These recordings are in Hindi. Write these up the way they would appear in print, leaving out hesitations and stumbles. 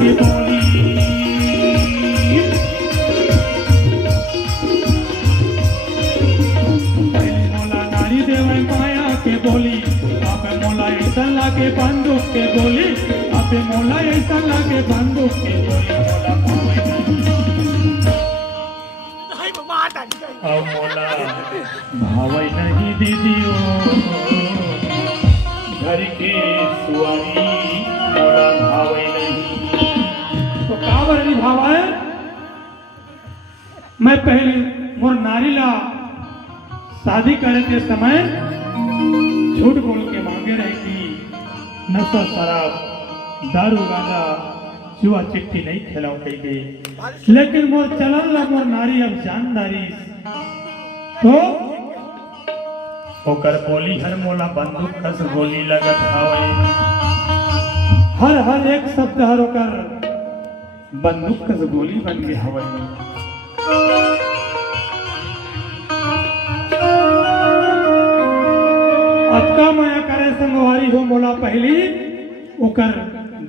के बोली मोला नारी देवे माया के बोली आप मोला ऐसा लागे बंदूक के बोली आप मोला ऐसा लागे बंदूक के बोली मोला भावे नहीं दीदियो घर के सुआरी मोला भावे नहीं तो काबर नहीं भावा है। मैं पहले मोर नारीला शादी करे के समय झूठ बोल के मांगे रहे कि नशा शराब दारू गांजा जुआ चिट्ठी नहीं खिलाऊ कही गई लेकिन मोर चलन ला मोर नारी अब जानदारी तो होकर बोली हर मोला बंदूक कस गोली लगत हावे हर एक शब्द हर होकर बंदूक कस गोली बन गई हवे अतका माया करे संगवारी हो मोला पहली ओकर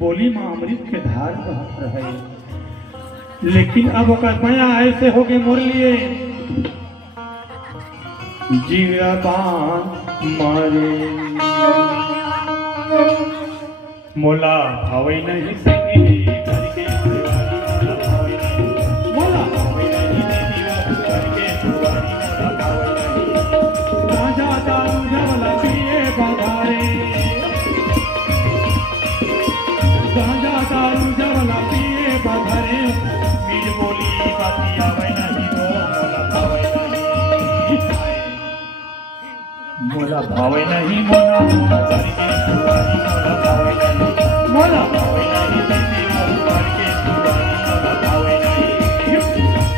बोली मां अमृत के धार बहत रहे लेकिन अब ओकर माया ऐसे हो गए मोर लिए जीरा बान मारे मोला भावे नहीं सकी घर के सुवारी मोला भावे नहीं घर के सुवारी मोला भावे नहीं राजा दारू जवला पिए बाधारे गांजा दारू जवला पिए बाधारे मीर बोली बाती आवे नहीं वो मोला भावे नहीं मोला भावे नहीं मोला घर के सुवारी मोला भावे नहीं मोला भावे नहीं घर के सुवारी मोला भावे नहीं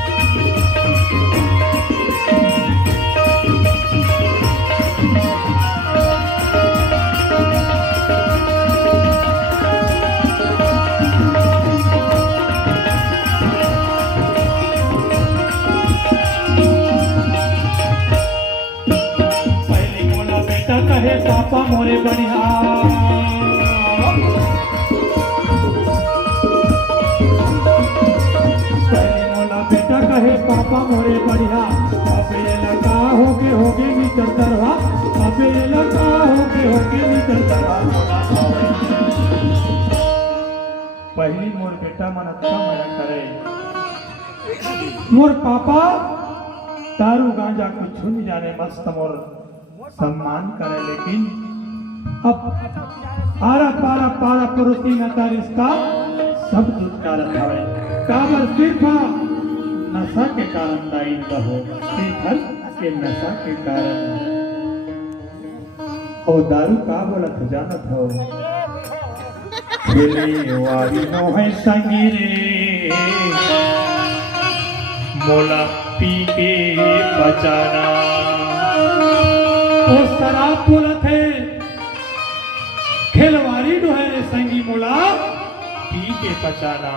कहे पापा मोरे बढ़िया मोला बेटा कहे पापा मोरे बढ़िया अबे लगा होगे मीटर तरवा अबे लगा होगे मीटर तरवा पहली मोर बेटा मन अच्छा मना करे मोर पापा दारू गांजा कुछ नहीं जाने मस्त मोर सम्मान करे लेकिन अब आरा पारा पड़ोसी नाता रिश्ता सब दुष्कारत हवे काबर सिर्फ नशा के कारण दाई कहो सिर्फ के नशा के कारण ओ दारू का बोलत जानत हो खेले वाली नो है संगी रे मोला पी के बचाना वो शराब बोलत है खेलवारी जो है संगी मोला पी के पचाना